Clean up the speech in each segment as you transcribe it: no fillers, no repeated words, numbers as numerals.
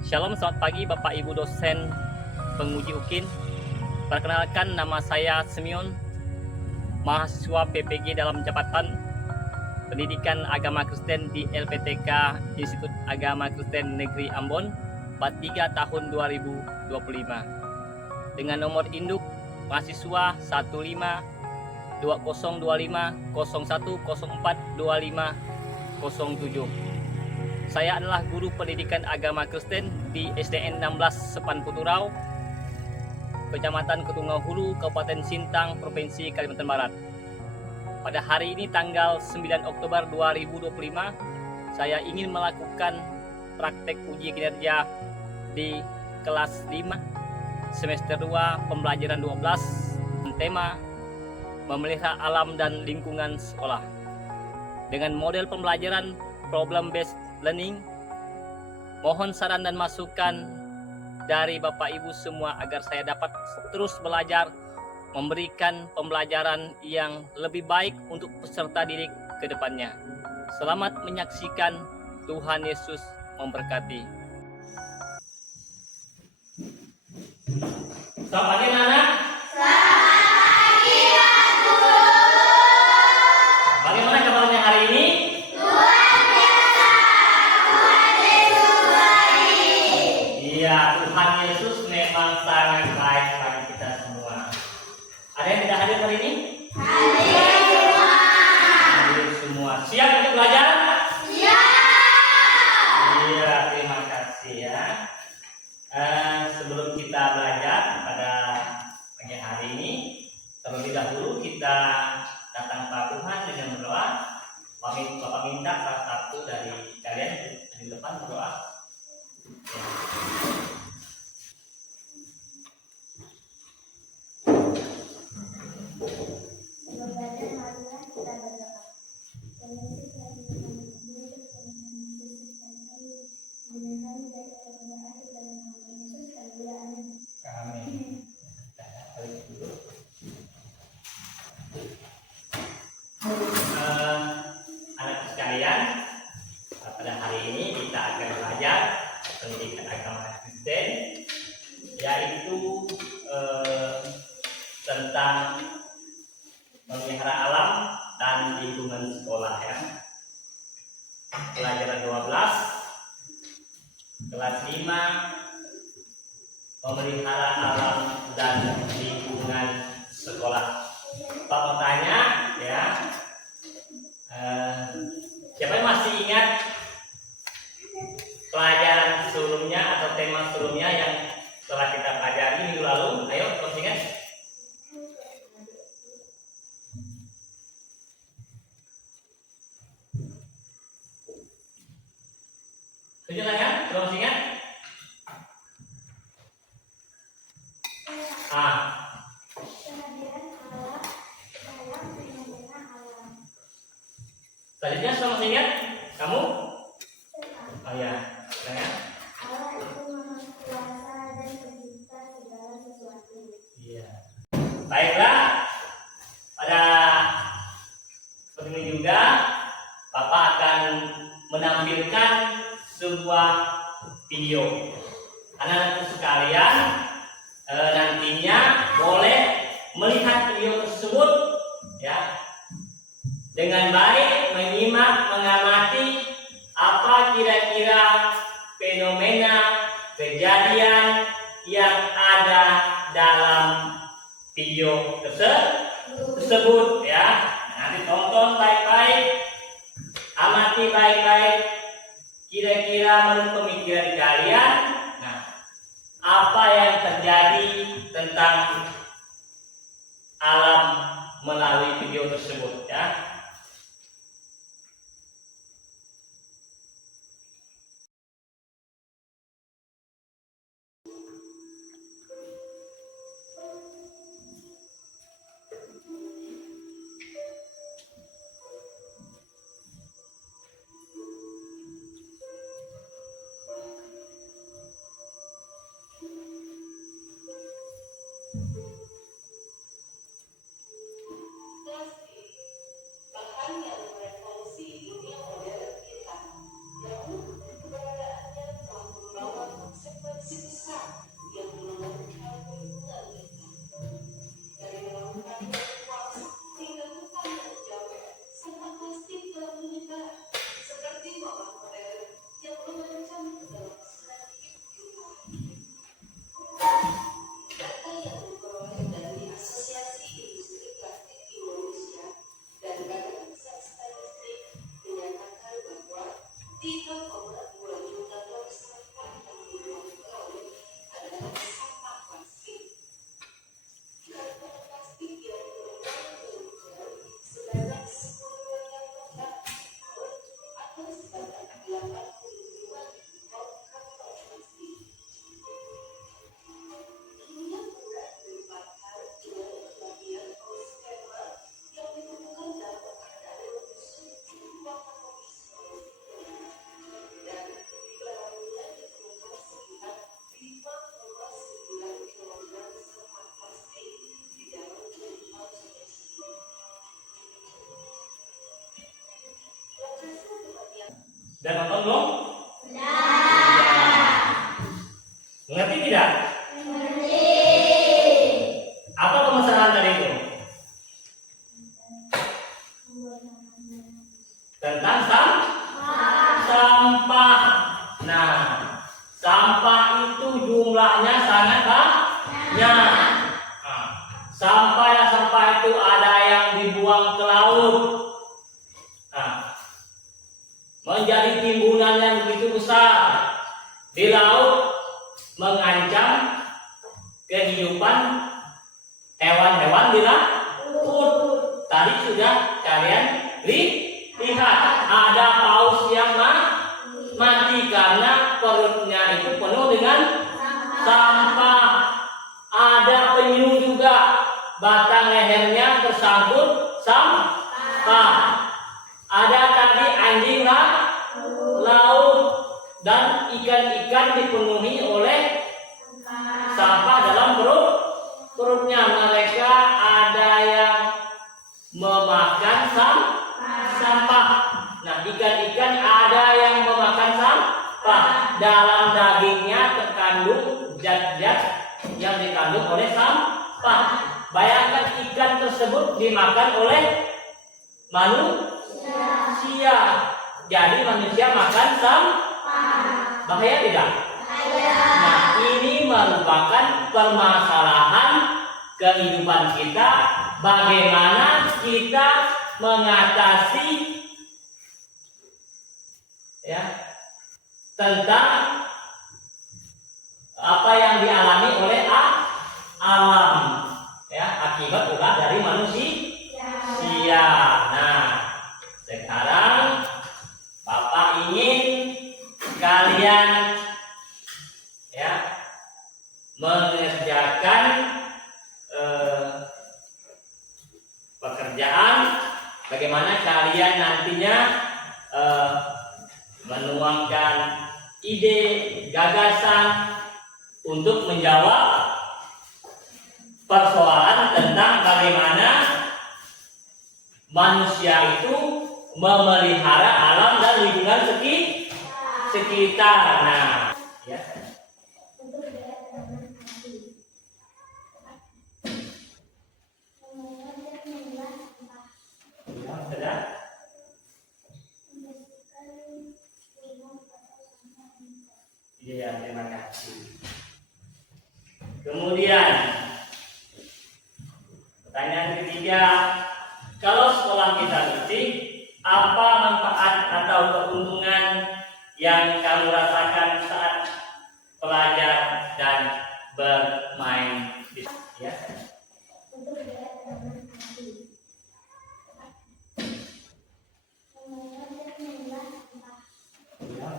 Shalom, selamat pagi Bapak Ibu dosen penguji UKIN. Perkenalkan, nama saya Simeon, mahasiswa PPG dalam jabatan Pendidikan Agama Kristen di LPTK Institut Agama Kristen Negeri Ambon, Bat 3 tahun 2025. Dengan nomor induk mahasiswa 15 2025 0104 2507. Saya adalah guru pendidikan agama Kristen di SDN 16 Sepan Puturau, Kecamatan Ketunggal Hulu, Kabupaten Sintang, Provinsi Kalimantan Barat. Pada hari ini tanggal 9 Oktober 2025, saya ingin melakukan praktek uji kinerja di kelas 5 semester 2 pembelajaran 12 tema memelihara alam dan lingkungan sekolah. Dengan model pembelajaran problem based learning, mohon saran dan masukan dari Bapak Ibu semua agar saya dapat terus belajar, memberikan pembelajaran yang lebih baik untuk peserta didik ke depannya. Selamat menyaksikan, Tuhan Yesus memberkati. Selamat pagi anak-anak. Selamat pagi Pak Guru. Bagaimana kabarnya hari ini? Luar biasa, Tuhan Yesus baik. Iya, Tuhan Yesus memang sangat baik bagi kita semua. Ada yang tidak hadir hari ini? Hadir semua. Hadir semua. Siap untuk belajar? Siap. Iya, terima kasih ya. Sebelum kita belajar pada pagi hari ini, terlebih dahulu kita datang kepada Tuhan dengan berdoa. Bapak minta salah satu dari kalian di depan berdoa. Ya. Sebelum belajar, marilah kita berdoa. Amin. Anak sekalian, pada hari ini kita akan belajar pendidikan agama Kristen, yaitu tentang memelihara alam dan lingkungan sekolah ya. Pelajaran 12 kelas 5, memelihara alam dan lingkungan sekolah. Pak mau tanya ya, siapa yang masih ingat pelajaran sebelumnya atau tema sebelumnya yang telah kita pelajari minggu lalu? Ayo, masih ingat? Tunjuk tangan, belum masih ingat? Selanjutnya sudah masih ingat? Kamu? Oh ya, tanya. Allah itu Maha Kuasa dan Pencipta segala sesuatu. Iya. Baiklah, pada seperti ini juga Bapak akan menampilkan sebuah video. Anak-anak sekalian nantinya boleh melihat video tersebut ya, dengan baik menyimak, mengamati apa kira-kira fenomena kejadian yang ada dalam video tersebut ya. Nanti tonton baik-baik, amati baik-baik, kira-kira menurut pemikiran kalian, nah, apa yang terjadi tentang alam melalui video tersebut ya. Dan nonton belum? Mengerti tidak? Apa permasalahan tadi itu? Tentang sampah. Nah, sampah itu jumlahnya sangat banyak. Nah, sampah itu ada yang dibuang ke laut. Nah, menjadi timbunan yang begitu besar di laut, mengancam kehidupan hewan-hewan di laut. Tadi sudah kalian lihat ada paus yang mati karena perutnya itu penuh dengan sampah. Ada penyu juga batang lehernya tersangkut sampah. Ada tadi anjing laut dan ikan-ikan dipenuhi oleh sampah dalam perutnya. Mereka ada yang memakan sampah. Nah, ikan-ikan ada yang memakan sampah. Dalam dagingnya terkandung zat-zat yang dikandung oleh sampah. Bayangkan ikan tersebut dimakan oleh manusia. Jadi manusia makan sampah. Bahaya tidak? Nah, ini merupakan permasalahan kehidupan kita. Bagaimana kita mengatasi tentang apa yang dialami oleh alam akibat ulah dari manusia. Nah, sekarang Bapak ingin kalian mengerjakan pekerjaan bagaimana kalian nantinya menuangkan ide, gagasan untuk menjawab persoalan tentang bagaimana manusia itu memelihara alam dan lingkungan sekitar. Nah, Iya, terima kasih. Kemudian pertanyaan ketiga, kalau sekolah kita bersih, apa manfaat atau keuntungan yang kamu rasakan saat belajar dan bermain di ya?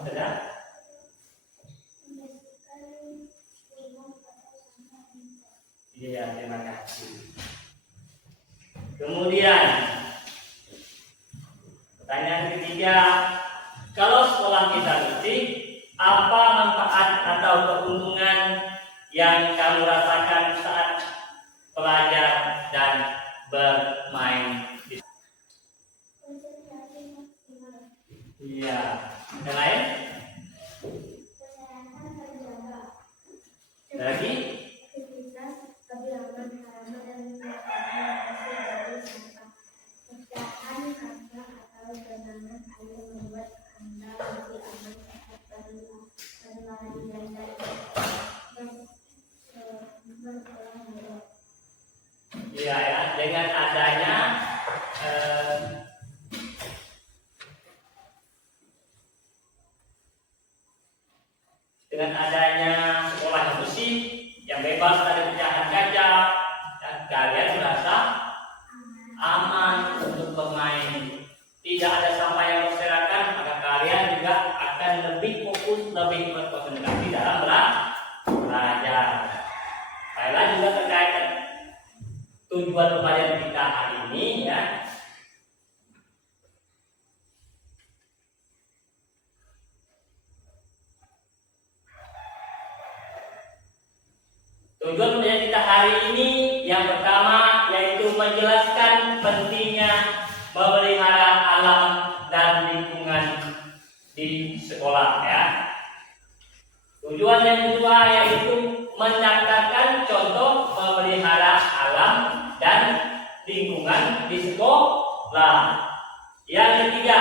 Sudah? Iya, terima kasih. Kemudian pertanyaan ketiga, kalau sekolah kita bersih, apa manfaat atau keuntungan yang kamu rasakan saat belajar dan bermain di Iya, yang lain? Lagi? Iya ya, dengan adanya sekolah yang bersih, yang bebas dari pecahan kaca, dan kalian merasa aman untuk bermain. Tidak ada sampah yang berserakan, maka kalian juga akan lebih fokus, lebih berkonsentrasi dalam belajar. Baiklah, juga terkait tujuan pembelajaran kita hari ini ya. Tujuan pembelajaran kita hari ini yang pertama yaitu menjelaskan pentingnya memelihara alam dan lingkungan di sekolah ya. Tujuan yang kedua yaitu mencatatkan contoh memelihara alam dan lingkungan di sekolah. Yang ketiga,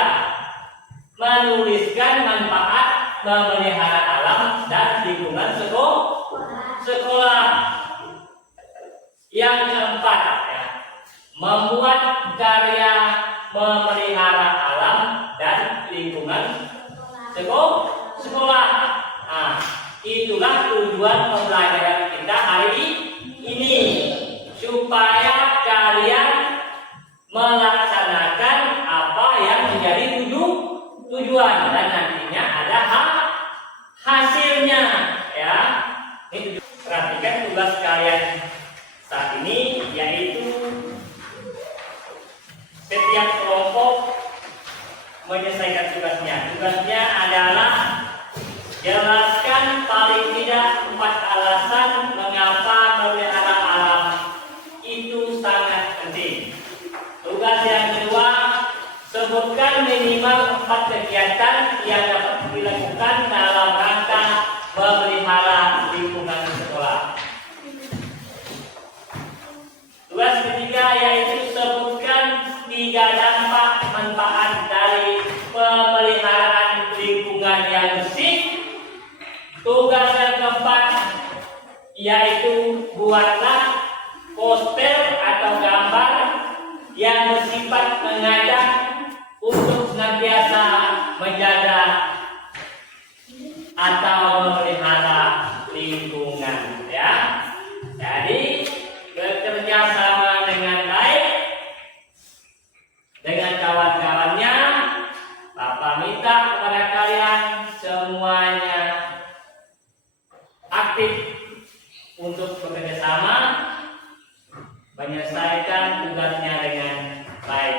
menuliskan manfaat memelihara alam dan lingkungan sekolah. Yang keempat, ya, membuat karya memelihara alam dan lingkungan sekolah. Nah, itulah tujuan pembelajaran kita hari ini, supaya kalian melaksanakan apa yang menjadi tujuan dan nantinya ada hasilnya ya. Ini perhatikan tugas kalian saat ini, yaitu setiap kelompok menyelesaikan tugasnya. Tugasnya adalah jelaskan paling tidak 4 alasan mengapa memelihara alam itu sangat penting. Tugas yang kedua, sebutkan minimal 4 kegiatan yang dapat dilakukan dalam rangka memelihara lingkungan sekolah. Tugas ketiga yaitu sebutkan 3 dampak manfaat dari pemeliharaan lingkungan yang bersih. Tugas yang keempat yaitu buatlah poster atau gambar yang bersifat mengajak untuk senantiasa menjaga atau memelihara lingkungan ya. Jadi bekerja sama dengan baik dengan kawan-kawannya. Bapak minta kepada kalian semuanya aktif untuk bekerja sama menyelesaikan tugasnya dengan baik.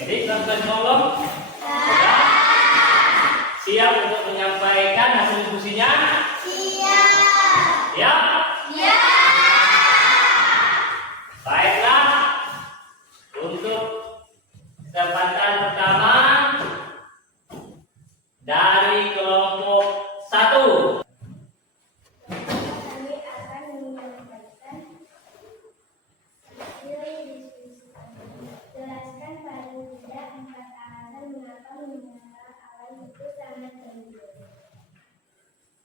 Jadi teman-teman tolong siap untuk menyampaikan hasil diskusinya? Siap. Ya? Ya. Baiklah. Untuk kesempatan pertama dari kelompok 1. Kami akan menyampaikan hasil diskusi kami. Jelaskan paling tidak 4 alasan mengapa mineral alam itu sangat penting.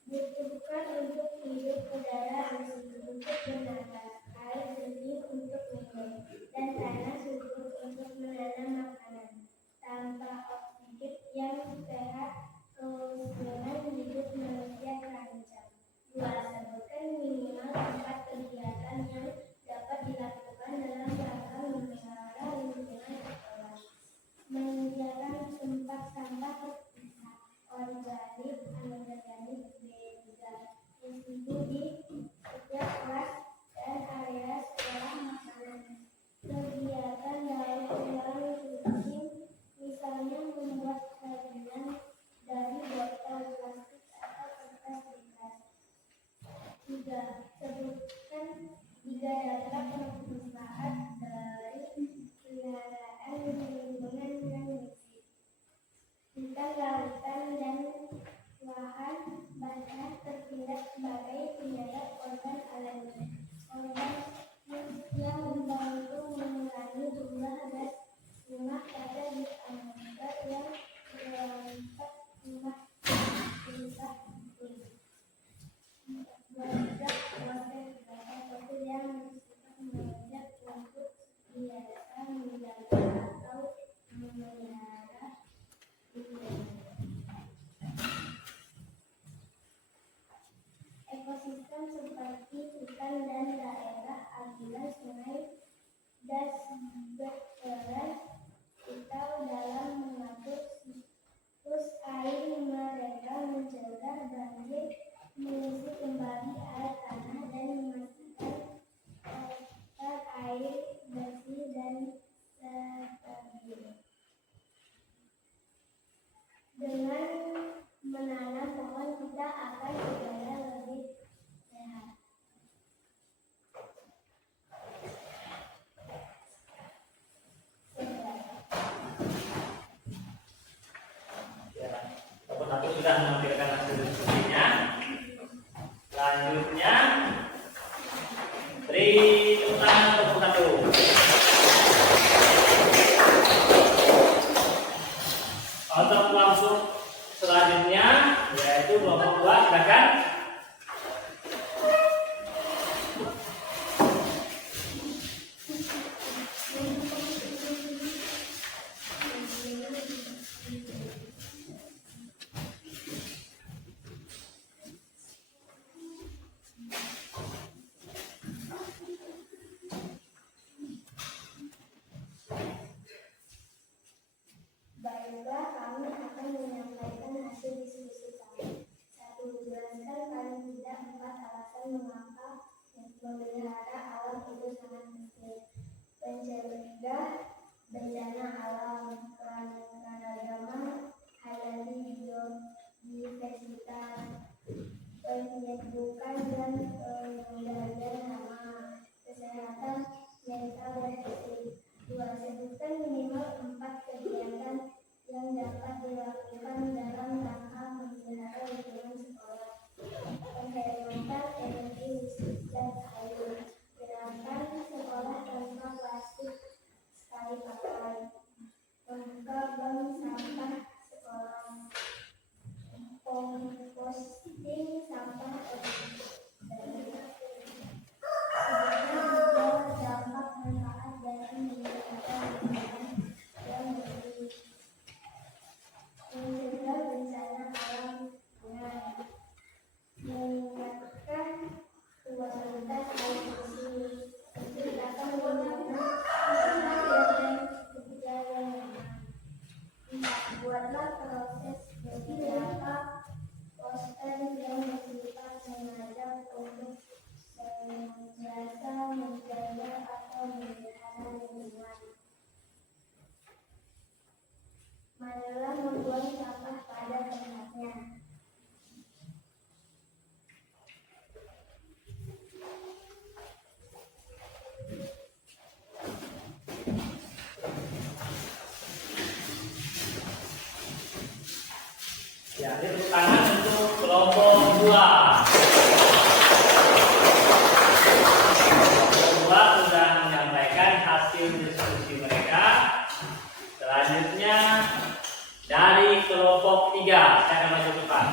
Dibutuhkan untuk hidup, udara bersih untuk bernafas, air jernih untuk minum, dan tanah subur untuk menanam makanan. Tanpa oksigen yang sehat, kelangsungan hidup manusia terancam. 2. Sebutkan minimal 4 kegiatan yang dapat dilakukan dalam rangka memelihara lingkungan sekolah. Menyediakan tempat sampah terpisah, organik, anorganik, residu di setiap kelas dan area sekolah. Makanan. Kegiatan daur ulang rutin, misalnya membuat kerajinan dari botol plastik atau kertas bekas. 3. Sebutkan 3 dampak bermanfaat dari peliharaan lingkungan yang bersih. Hutan, lautan, dan lahan basah bertindak sebagai penyedot organ alami. Organ yang membantu mengurangi jumlah gas rumah kaca di atmosfer yang berdampak rumah rusak iklim. Berat proses fosil yang bersifat mengajak untuk biasa menjaga atau memelihara lingkungan. Ekosistem seperti hutan dan daerah aliran sungai dan berperan vital dalam mengatur siklus air mereka, mencegah banjir, mengisi kembali air tanah, dan memastikan aliran air bersih dan stabil. Dengan menanam pohon, kita akan udara lebih sehat. Kelompok 1 sudah menampilkan hasil diskusinya. Selanjutnya beri tepuk tangan kelompok 1. Untuk langsung selanjutnya yaitu kelompok 2, silakan. Baiklah, kami akan menyampaikan hasil diskusi kami. 1. Jelaskan paling tidak 4 alasan mengapa memelihara alam itu sangat penting. Mencegah bencana alam, keragaman hayati, biodiversitas, penyerbukan dan pengendalian hama, kesehatan mental dan fisik. 2. Sebutkan minimal 4 kegiatan yang dapat dilakukan dalam rangka memelihara lingkungan sekolah. Penghematan energi, listrik, dan air. Gerakan sekolah tanpa plastik sekali pakai. Membuka bank sampah sekolah. Composting sampah organik. Dampak manfaat dari memelihara lingkungan yang bersih. Mencegah bencana alam dengan mengingatkan kualitas air bersih. Menciptakan lingkungan kerja yang nyaman. 4. Buatlah proses beberapa poster yang bersifat mengajak untuk senantiasa menjaga atau memelihara lingkungan. Marilah membuang sampah pada tempatnya. Ya, ini tepuk tangan untuk kelompok 2. Kelompok 2 sudah menyampaikan hasil diskusi mereka. Selanjutnya dari kelompok 3, saya akan maju ke depan.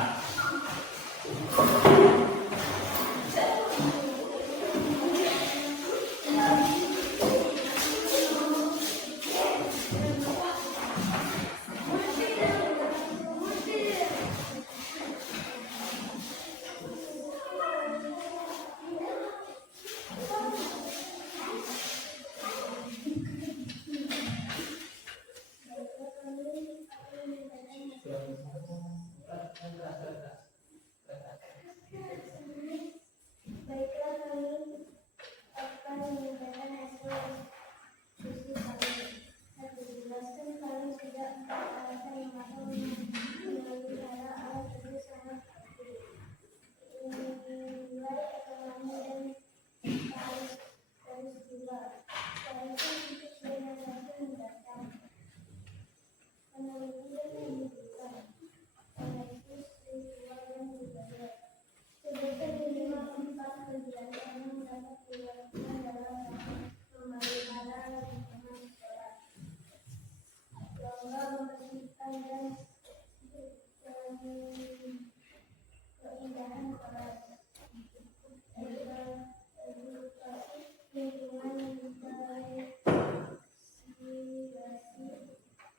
Baiklah, kami akan menyampaikan hasil diskusi kami. 1. Jelaskan paling tidak 4 alasan mengapa memelihara alam itu sangat penting. Nilai ekonomi dan harus juga. Seharusnya untuk generasi mendatang. Penelitian yang dibutuhkan. Koneksi spiritual dan budaya. Sebutkan minimal 4 kegiatan yang dapat dilakukan dalam rangka memelihara lingkungan sekolah. Lomba membersihkan dan keindahan kelas. Edukasi lingkungan yang baik,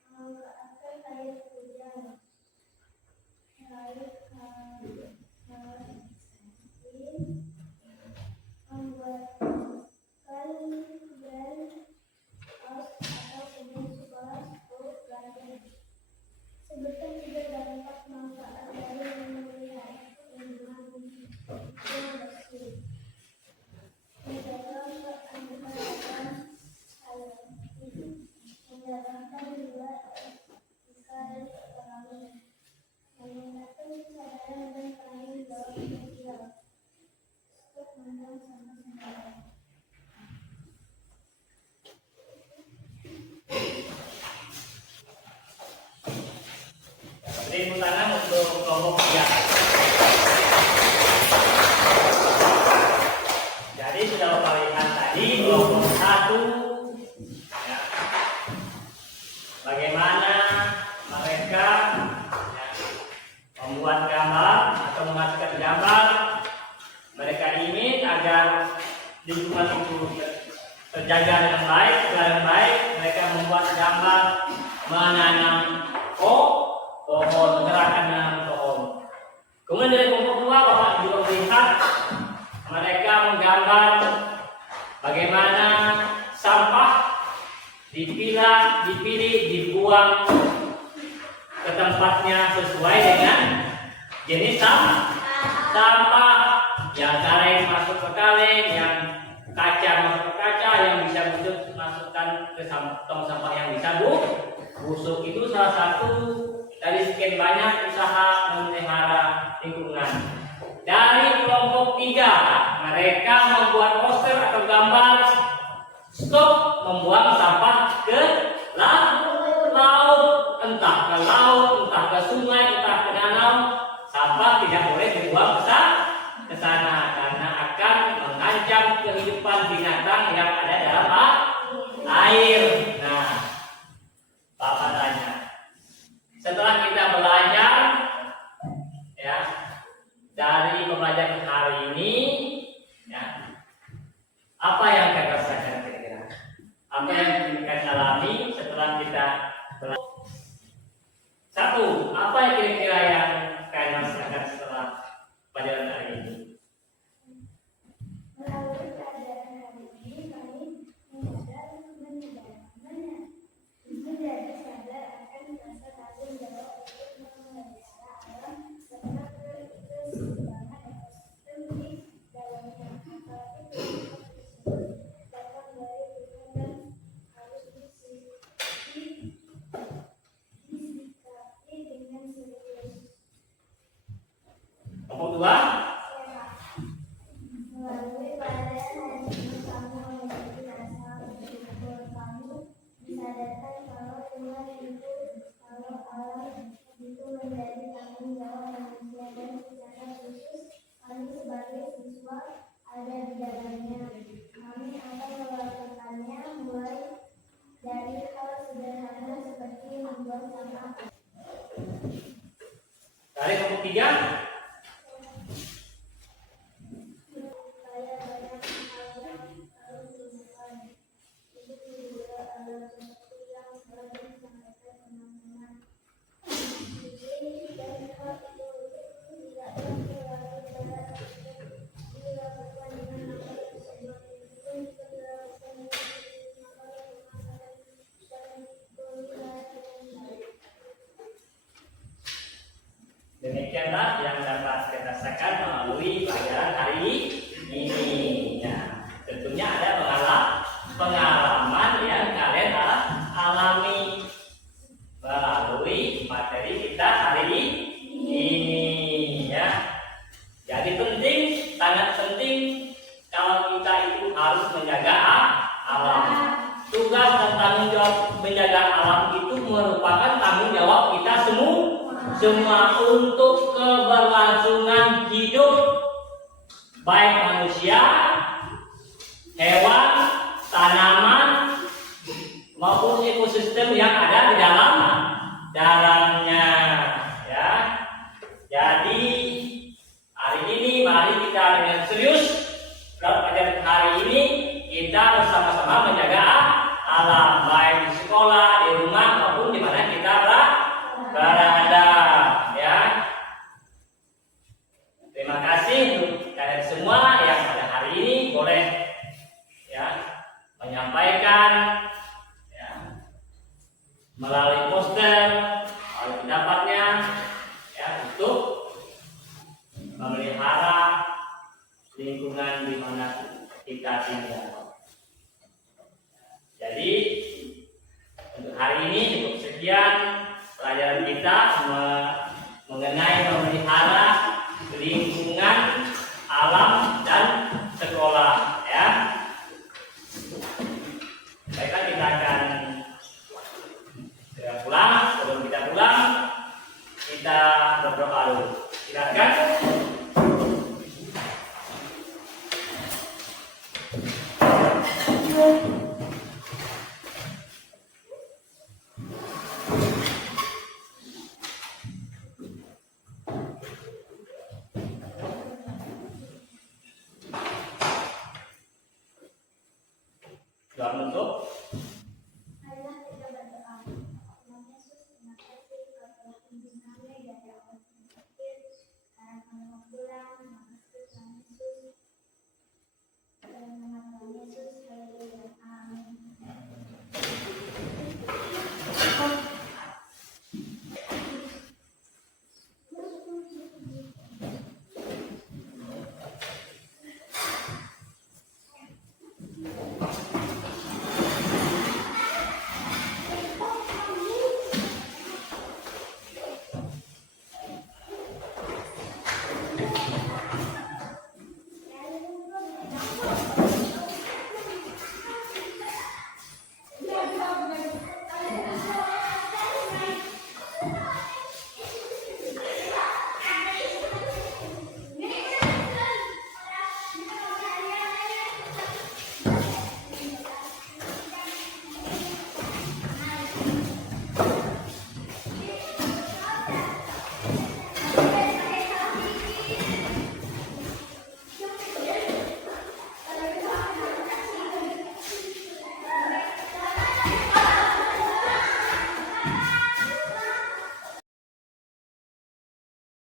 memanfaatkan air hujan, membuatkan brand kaos atau kebun sekolah school garden. Sebutkan 3 dampak manfaat dari memelihara lingkungan yang bersih. Menjaga keanekaragaman hayati, menjalankan nilai etika dan ekonomi, meningkatkan kesadaran dan tanggung jawab sosial. Stop membuang sampah sembarangan. Tepuk tangan untuk kelompok 3. Jadi sudah Bapak lihat tadi kelompok 1 ya, bagaimana mereka ya, membuat gambar atau menghasilkan gambar. Mereka ingin agar lingkungan itu terjaga dengan baik, dengan baik. Mereka membuat gambar menanam pohon, mengerahkan menanam pohon. Kemudian dari kelompok 2 Bapak juga melihat mereka menggambar bagaimana sampah dipilih, dibuang ke tempatnya sesuai dengan jenis sampah. Yang kaleng masuk ke kaleng, yang kaca masuk ke kaca, yang bisa masukkan ke tong sampah yang bisa busuk. Itu salah satu dari sekian banyak usaha memelihara lingkungan. Dari kelompok 3, mereka membuat poster atau gambar stop membuang sampah ke laut, entah ke laut, entah ke sungai, entah ke danau. Sampah tidak boleh dibuang ke sana karena akan mengancam kehidupan binatang yang ada dalam air. Nah, Bapak tanya, setelah kita belajar ya dari pembelajaran hari ini, ya, apa yang kalian rasakan kira-kira? Apa yang kalian alami setelah kita belajar? Satu, apa yang kira-kira yang kalian rasakan setelah pelajaran hari ini? Melalui pelajaran hari ini kami menjadi sadar akan rasa tanggung jawab untuk memelihara alam serta keseimbangan ekosistem di dalamnya. Tapi kehidupan tersebut datang dari Tuhan dan harus disikapi dengan serius. Kelompok 2, Melalui pelajaran hari ini kamu memiliki rasa bersyukur. Kamu disadarkan kalau Tuhan itu, kalau alam itu menjadi tanggung jawab manusia dan secara khusus kami sebagai siswa ada di dalamnya. Kami akan melakukannya mulai dari hal sederhana seperti membuang sampah. dari kelompok 3, Supaya banyak hal yang harus dilakukan. Itu juga adalah sesuatu yang selalu disampaikan teman-teman. Jadi dari hal itu tidak terlalu berat dilakukan dengan apa tersebut. Itu juga dilakukan dengan pemasaran dan pemeliharaan dengan baik. demikianlah yang dapat kita rasakan melalui pelajaran hari ini. Ya, tentunya ada pengalaman yang kalian alami melalui materi kita hari ini. Ya, jadi penting, sangat penting kalau kita itu harus menjaga alam. Tugas dan tanggung jawab menjaga alam itu merupakan tanggung jawab kita semua untuk keberlangsungan hidup baik manusia, hewan, tanaman maupun ekosistem yang ada di dalamnya, ya. Jadi hari ini mari kita dengan serius dalam pelajaran hari ini kita bersama-sama menjaga alam baik di sekolah, di rumah maupun di mana kita berada, ya. Terima kasih untuk kalian semua yang pada hari ini boleh ya menyampaikan ya melalui poster, melalui pendapatnya ya untuk memelihara lingkungan di mana kita tinggal. Jadi untuk hari ini cukup sekian pelajaran kita mengenai memelihara lingkungan alam dan sekolah, ya. Baiklah, kita akan segera pulang. Sebelum kita pulang, kita berdoa dulu.